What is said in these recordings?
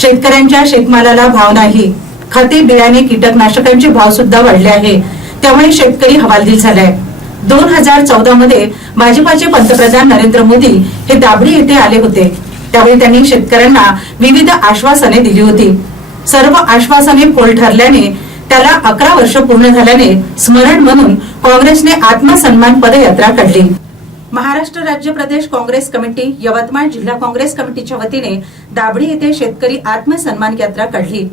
शेतकऱ्यांच्या शेतमालाला भाव नाही, खते बियाणे कीटकनाशकांचे भाव सुद्धा वाढले आहे। त्यामुळे शेतकरी हवालदिल झालाय। 2014 मध्ये भाजपाचे पंतप्रधान नरेंद्र मोदी हे दाबडी येथे आले होते। त्यावेळी त्यांनी शेतकऱ्यांना विविध आश्वासने दिली होती। सर्व आश्वासने फोल ठरल्याने त्याला 11 वर्ष पूर्ण झाल्याने स्मरण म्हणून काँग्रेसने आत्मसन्मान पदयात्रा काढली। महाराष्ट्र राज्य प्रदेश काँग्रेस कमिटी यवतमाळ जिल्हा काँग्रेस कमिटीच्या वतीने दाबडी येथे शेतकरी आत्मसन्मान यात्रा काढली।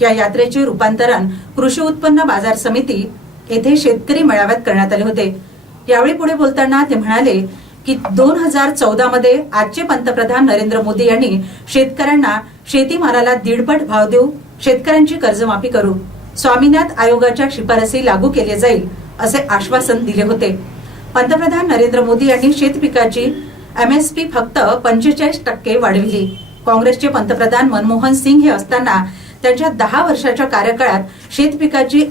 या यात्रेचे रूपांतरण कृषी उत्पन्न बाजार समिती येथे शेतकरी मेळाव्यात करण्यात आले होते। यावेळी पुढे बोलताना ते म्हणाले की 2014 मध्ये आजचे पंतप्रधान नरेंद्र मोदी यांनी शेतकऱ्यांना शेतीमालाला 1.5 भाव देऊ, शेतकऱ्यांची कर्जमाफी करू, स्वामीनाथन आयोगाच्या शिफारसी लागू केले जाईल असे आश्वासन दिले होते। पंतप्रधान नरेंद्र मोदी यांनी शेतपिकाची MSP फक्त 45% वाढविली। काँग्रेसचे पंतप्रधान मनमोहन सिंग हे असताना त्यांच्या 10 वर्षाच्या कार्यकाळात शेतपिकाची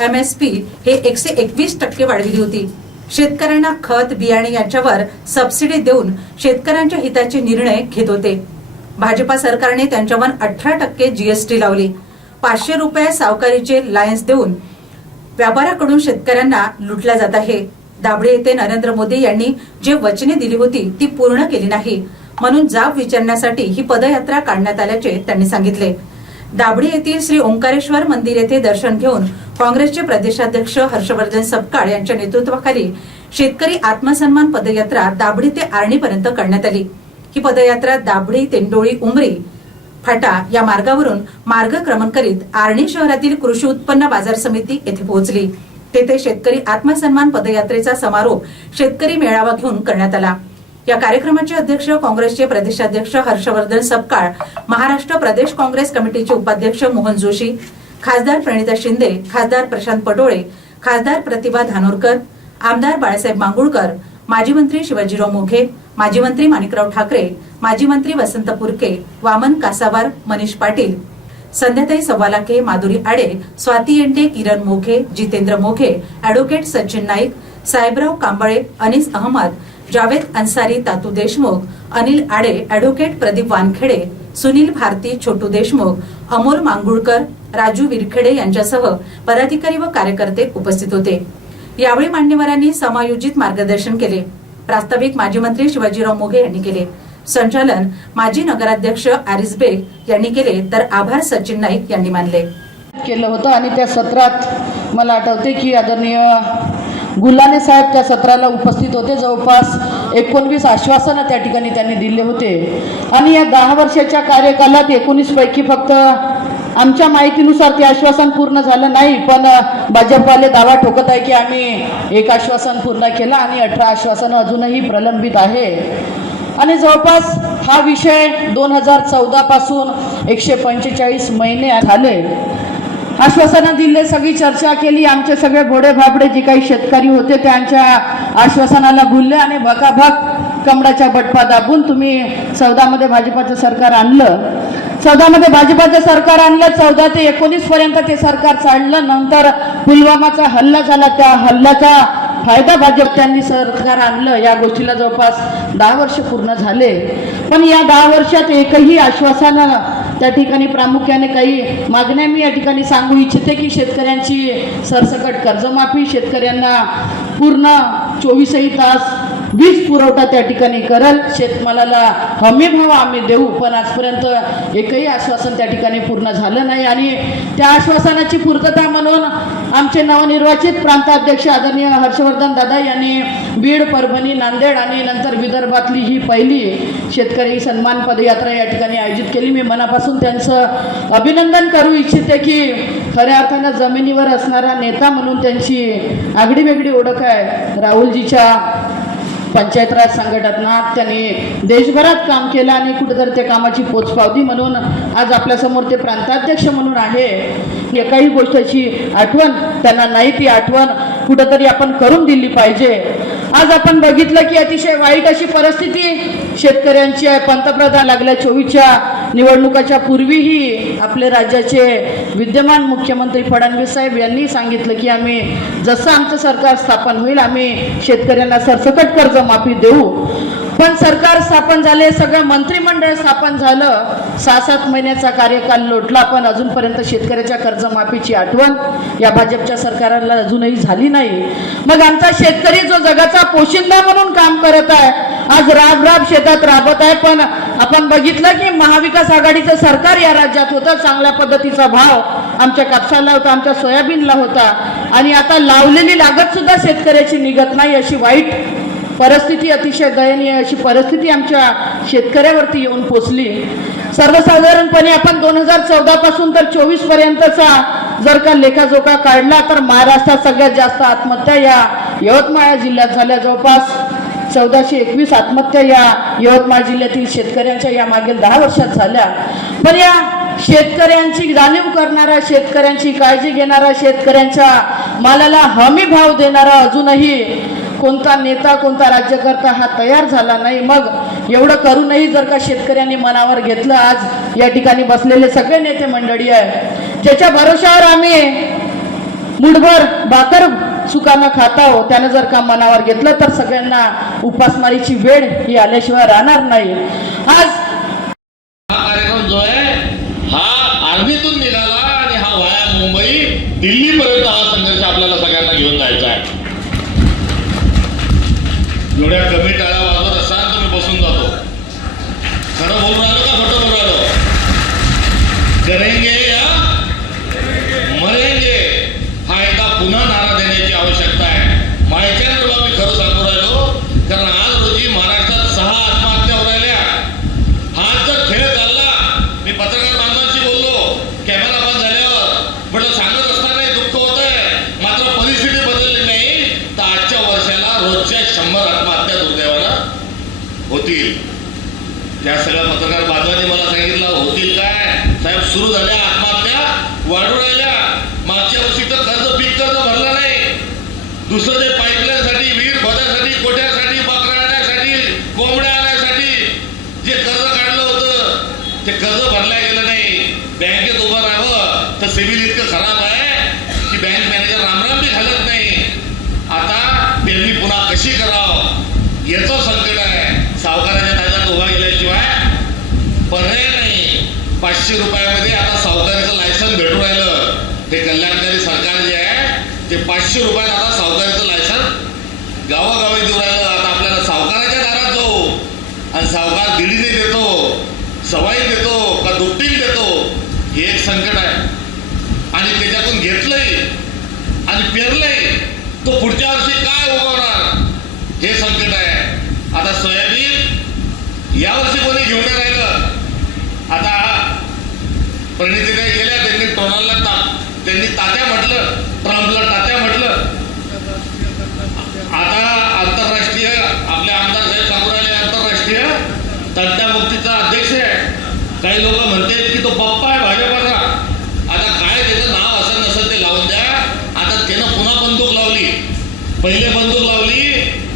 MSP हे 121% वाढविली होती। शेतकऱ्यांना खत बियाणे यांच्यावर सबसिडी देऊन शेतकऱ्यांच्या हिताचे निर्णय घेत होते। भाजपा सरकारने त्यांच्यावर 18% GST लावली। 500 रुपये सावकारीचे लायन्स देऊन व्यापाऱ्याकडून शेतकऱ्यांना लुटला जात आहे। दाबडी येथे नरेंद्र मोदी यांनी जे वचने दिली होती ती पूर्ण केली नाही, म्हणून जाब विचारण्यासाठी ही पदयात्रा काढण्यात आल्याचे त्यांनी सांगितले। दाबडी येथील श्री ओंकारेश्वर मंदिर येथे दर्शन घेऊन काँग्रेसचे प्रदेशाध्यक्ष हर्षवर्धन सपकाळ यांच्या नेतृत्वाखाली शेतकरी आत्मसन्मान पदयात्रा दाबडी ते आर्णीपर्यंत करण्यात आली। ही पदयात्रा दाबडी तेंडोळी उमरी फाटा या मार्गावरून मार्गक्रमण करीत आर्णी शहरातील कृषी उत्पन्न बाजार समिती येथे पोहोचली। तेथे शेतकरी आत्मसन्मान पदयात्रेचा समारोप शेतकरी मेळावा घेऊन करण्यात आला। या कार्यक्रमाचे अध्यक्ष काँग्रेसचे प्रदेशाध्यक्ष हर्षवर्धन सपकाळ, महाराष्ट्र प्रदेश काँग्रेस कमिटीचे उपाध्यक्ष मोहन जोशी, खासदार प्रणिता शिंदे, खासदार प्रशांत पटोळे, खासदार प्रतिभा धानोरकर, आमदार बाळासाहेब मांगुळकर, माजी मंत्री शिवाजीराव मोघे, माजी मंत्री माणिकराव ठाकरे, माजी मंत्री वसंत पुरके, वामन कासावार, मनीष पाटील, संध्याताई सवालाके, माधुरी आडे, स्वाती येंडे, किरण मोघे, जितेंद्र मोघे, ॲडव्होकेट सचिन नाईक, साहेबराव कांबळे, अनीस अहमद, जावेद अन्सारी, तातू देशमुख, अनिल आडे, ॲडव्होकेट प्रदीप वानखेडे, सुनील भारती, छोटू देशमुख, अमोल मांगुळकर, राजू विरखेडे यांच्यासह पदाधिकारी व कार्यकर्ते उपस्थित होते। यावेळी मान्यवरांनी समायोजित मार्गदर्शन केले। प्रास्ताविक माजी मंत्री शिवाजीराव मोघे यांनी केले। संचालन माजी नगराध्यक्ष आरिस बेग यांनी केले, तर आभार सचिन नाईक यांनी मानले। केलं होतं आणि त्या सत्रात मला आठवते की आदरणीय गुल्हाने साहेब त्या सत्राला उपस्थित होते। जवळपास 19 आश्वासनं त्या ठिकाणी त्यांनी दिले होते आणि या 10 वर्षाच्या कार्यकालात 19 पैकी फक्त आमच्या माहितीनुसार ते आश्वासन पूर्ण झालं नाही, पण भाजपवाले दावा ठोकत आहे की आम्ही एक आश्वासन पूर्ण केलं आणि 18 आश्वासनं अजूनही प्रलंबित आहे। आणि जवळपास हा विषय 2014 पासून 145 महिने झाले। आश्वासनं दिले, सगळी चर्चा केली, आमचे सगळे घोडे भाबडे जे काही शेतकरी होते त्यांच्या आश्वासनाला भुलले आणि भकाभक कमळाच्या बटपा दाबून तुम्ही 14 मध्ये भाजपाचं सरकार आणलं। 14 मध्ये भाजपाचं सरकार आणलं, 14 ते 19 पर्यंत ते सरकार चाललं। नंतर पुलवामाचा हल्ला झाला, त्या हल्ल्याचा फायदा भाजप त्यांनी सरकार आणलं। या गोष्टीला जवळपास 10 वर्ष पूर्ण झाले, पण या 10 वर्षात एकही आश्वासन त्या ठिकाणी प्रामुख्याने काही मागण्या मी या ठिकाणी सांगू इच्छिते की शेतकऱ्यांची सरसकट कर्जमाफी, शेतकऱ्यांना पूर्ण 24 तास वीज पुरवठा त्या ठिकाणी करल, शेतमालाला हमी भाव आम्ही देऊ, पण आजपर्यंत एकही आश्वासन त्या ठिकाणी पूर्ण झालं नाही। आणि त्या आश्वासनाची पूर्तता म्हणून आमचे नवनिर्वाचित प्रांताध्यक्ष आदरणीय हर्षवर्धन दादा यांनी बीड, परभणी, नांदेड आणि नंतर विदर्भातली ही पहिली शेतकरी सन्मान पदयात्रा या ठिकाणी आयोजित केली। मी मनापासून त्यांचं अभिनंदन करू इच्छिते की खऱ्या अर्थानं जमिनीवर असणारा नेता म्हणून त्यांची आगळीवेगळी ओळख आहे। राहुलजीच्या पंचायत राज संघटनात त्यांनी देशभरात काम केलं आणि कुठेतरी त्या कामाची पोचपावती म्हणून आज आपल्यासमोर ते प्रांताध्यक्ष म्हणून आहे। एकाही गोष्टीची आठवण त्यांना नाही, ती आठवण कुठेतरी आपण करून दिली पाहिजे। आज आपण बघितलं की अतिशय वाईट अशी परिस्थिती शेतकऱ्यांची आहे। पंतप्रधान लागल्या 24च्या निवडणुकाच्या पूर्वीही आपले राज्याचे विद्यमान मुख्यमंत्री फडणवीस साहेब यांनी सांगितलं की आम्ही जसं आमचं सरकार स्थापन होईल आम्ही शेतकऱ्यांना सरसकट कर्जमाफी देऊ. पण सरकार स्थापन झाले, सगळं मंत्रिमंडळ स्थापन झालं, 6-7 महिन्याचा कार्यकाल लोटला, पण अजूनपर्यंत शेतकऱ्याच्या कर्जमाफीची आठवण या भाजपच्या सरकारला अजूनही झाली नाही. मग आमचा शेतकरी जो जगाचा पोशिंदा म्हणून काम करत आहे, आज राब शेतात राबत आहे, पण आपण बघितलं की महाविकास आघाडीचं सरकार या राज्यात होतं, चांगल्या पद्धतीचा भाव आमच्या कापसाला होता, आमच्या सोयाबीनला होता, आणि आता लावलेली लागत सुद्धा शेतकऱ्याची निघत नाही. अशी वाईट परिस्थिती, अतिशय दयनीय अशी परिस्थिती आमच्या शेतकऱ्यावरती येऊन पोचली. सर्वसाधारणपणे आपण 2014 पासून तर 24 पर्यंतचा जर का लेखाजोखा काढला तर महाराष्ट्रात सगळ्यात जास्त आत्महत्या या यवतमाळ जिल्ह्यात झाल्या. जवळपास 1421 आत्महत्या या यवतमाळ जिल्ह्यातील शेतकऱ्यांच्या या मागील 10 वर्षात झाल्या. पण या शेतकऱ्यांची जाणीव करणारा, शेतकऱ्यांची काळजी घेणारा, शेतकऱ्यांच्या मालाला हमी भाव देणारा अजूनही कोणता नेता, कोणता राज्यकर्ता हा तयार झाला नाही. मग एवढं करूनही जर का शेतकऱ्यांनी मनावर घेतलं, आज या ठिकाणी बसलेले सगळे नेते मंडळी आहे ज्याच्या भरोशावर आम्ही मुठभर भाकर सुकानं खाता हो, त्यानं जर का मनावर घेतलं तर सगळ्यांना उपासमारीची वेळ ही आल्याशिवाय राहणार नाही. आज हा कार्यक्रम जो आहे हा आर्मीतून निघाला आणि हा वाया मुंबई दिल्लीपर्यंत हा संघर्ष आपल्याला सगळ्यांना घेऊन जायचा आहे. एवढ्या कमी टाळ्या वाजवत असाल तर मी बसून जातो. खरं बोलून राहिलो का खोटं बोलून राहिलो? करेंगे या मरेंगे हा एकदा पुन्हा नारा देण्याची आवश्यकता आहे. मायच्यानं तुला मी खरं सांगू राहिलो, कारण आज रोजी महाराष्ट्रात 6 आत्महत्या होऊ राहिल्या. हा जर खेळ चालला, मी पत्रकार बांधवांशी बोललो कॅमेरा बंद झाल्यावर, म्हटलं सांगत असतानाही दुःख होत आहे, मात्र परिस्थिती बदलली नाही तर आजच्या वर्षाला रोजच्या 100 आत्महत्या दुर्दैवानं होतील. त्या सगळ्या पत्रकार बांधवांनी मला सांगितलं होतील काय साहेब, सुरू झाल्या आत्महत्या, वाढू राहिल्या. मागच्या वर्षी तर पीक कर्ज भरलं नाही. दुसरं जे पाईपलाईनसाठी, विहीर खोदण्यासाठी, कोठ्यासाठी, बकरा आणण्यासाठी, कोंबड्या आणण्यासाठी जे कर्ज काढलं होतं ते कर्ज भरल्या गेलं नाही. बँकेत उभं राहावं तर सिबिल इतकं खराब आहे की बँक मॅनेजर रामराम बी घालत नाही. आता पेरणी पुन्हा कशी करावं याचं संकट आहे. सावकाराच्या ताब्यात उभा गेल्याशिवाय पर्याय नाही. 500 रुपयामध्ये आता सावकारीचं लायसन भेटून राहिलं. हे कल्याणकारी सरकार जे आहे ते 500 रुपयात आता सावकारीचं लायसन गावागावी देऊ राहिलं. आता आपल्याला सावकाराच्या दारात जाऊ आणि सावकार दिडीने देतो, सवाई देतो का दुपटीने देतो, हे एक संकट आहे. आणि त्याच्यातून घेतलंय आणि पेरलंय तो पुढच्या वर्षी काय उगवणार हे संकट आहे. आता सोयाबीन यावर्षी कोणी घेऊन नाही राहिलं. आता परिणितीताई गेल्या, त्यांनी टोनालला त्यांनी तात्या म्हटलं, ट्रम्पला तात्या म्हटलं. आता आंतरराष्ट्रीय आपले आमदार साहेब सांगू राहिले आंतरराष्ट्रीय तंटामुक्तीचा अध्यक्ष आहे. काही लोक म्हणतात की तो पप्पा आहे भाजपाचा. आता काय त्याचं नाव असं नसेल ते लावून द्या. आता त्यानं पुन्हा बंदूक लावली. पहिले बंदूक लावली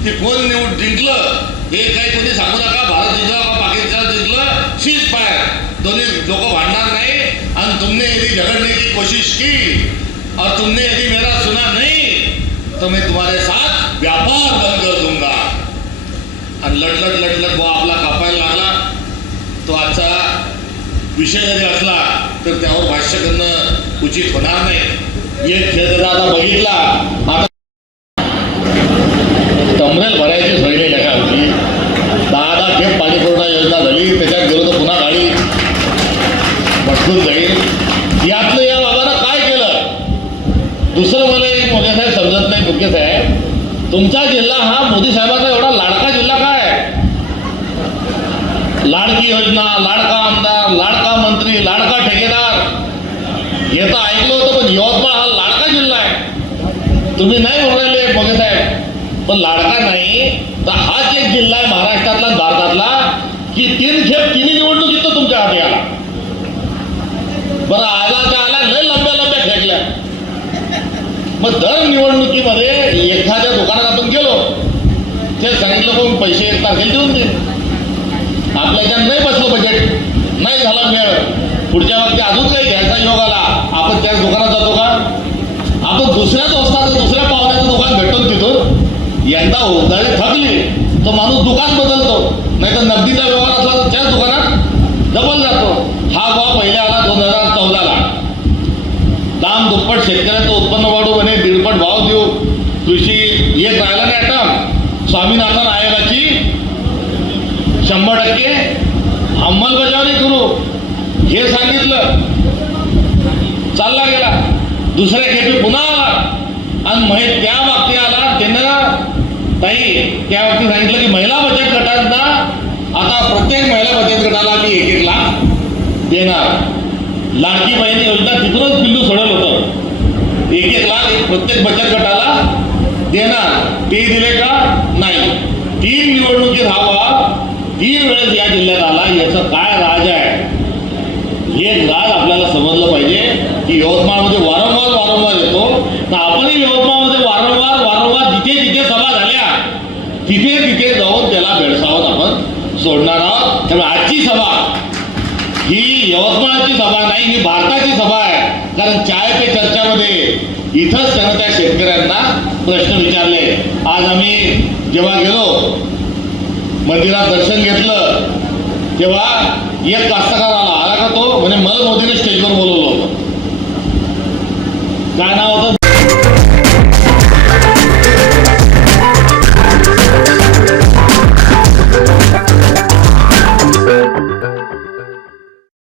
ती कोण जिंकलं हे काही कोणी सांगू नका. भारत जिंकला का पाकिस्तान जिंकलं, सीज फायर, दोन्ही लोक भांडणार नाही. आणि तुमने यदि झगड़ने की कोशिश की और तुमने यदि मेरा सुना नहीं तो मैं तुम्हारे साथ व्यापार बंद कर दूंगा. आणि लटलट वो आपला कापायला लागला. तो आजचा विषय जरी असला तर त्यावर भाष्य करणं उचित होणार नाही. एक खेळ आता बघितला, आता तमरेल भरायची सोय नाही नका होती. 10 खेप पाणी पुरवठा योजना झाली, त्याच्यात गेलो तर पुन्हा गाडी भटकून जाईल. यातलं या बाबानं काय केलं? दुसरं मला एक मोठे साहेब समजत नाही. मुख्य साहेब, तुमचा जिल्हा हा मोदी साहेबांचा एवढा लाडका जिल्हा काय? लाडकी योजना, लाडका आमदार, लाडका मंत्री, लाडका ठेकेदार हे तर ऐकलं होतं. पण यवतमाळ हा लाडका जिल्हा आहे. तुम्ही नाही म्हणून राहिले मोदी साहेब, पण लाडका नाही तर हाच एक जिल्हा आहे महाराष्ट्रातला, भारतातला की 3 खेप 3 निवडणुकीत तुमच्या हाती आला. बरं आला लय लंब्या फेकल्या. मग दर निवडणुकीमध्ये एखाद्या दुकानातून गेलो, ते सांगितलं पण पैसे 1 तारखेला देऊन दे. आपल्या याच्यात नाही बसलं बजेट, नाही झाला दुकान बदलतो, नाही तर नगदीचा व्यवहार असला तर त्याच दुकानात डबल जातो. हा भाव पहिला आला 2014ला. दाम दुप्पट शेतकऱ्याचं उत्पन्न वाढू म्हणे, दीडपट भाव देऊ, कृषी एक राहिला नाही आयटम. स्वामीनाथन आयोगाची 100% अंमलबजावणी करू हे सांगितलं. चालला गेला. दुसऱ्या खेपी पुन्हा आला आणि त्या बाबतीत आला. त्यानं ताई त्या बाबतीत सांगितलं की महिला बचत गटांना आता प्रत्येक महिला बचत गटाला मी 1-1 लाख देणार. लाडकी बहिणी योजना तिथूनच बिल्लू सोडलं होतं. 1-1 लाख प्रत्येक बचत गटाला देणार. ते दिले का? नाही. 3 निवडणुकीत हा भाव 3 वेळेस या जिल्ह्यात आला. याचं काय राज आहे हे राज आपल्याला समजलं पाहिजे की यवतमाळमध्ये वारंवार येतो. तर आपणही यवतमाळमध्ये वारंवार जिथे सभा झाल्या तिथे जाऊन त्याला बेडसावत आपण सोडणार आहोत. त्यामुळे आजची सभा ही यवतमाळची सभा नाही, ही भारताची सभा आहे. कारण चाय पे चर्चामध्ये इथंच त्यानं त्या शेतकऱ्यांना प्रश्न विचारले. आज आम्ही जेव्हा गेलो मंदिरात दर्शन घेतलं तेव्हा एक कास्तकार आला का तो म्हणे मला मोदीने स्टेजवर बोलवलं होतं. काय नाव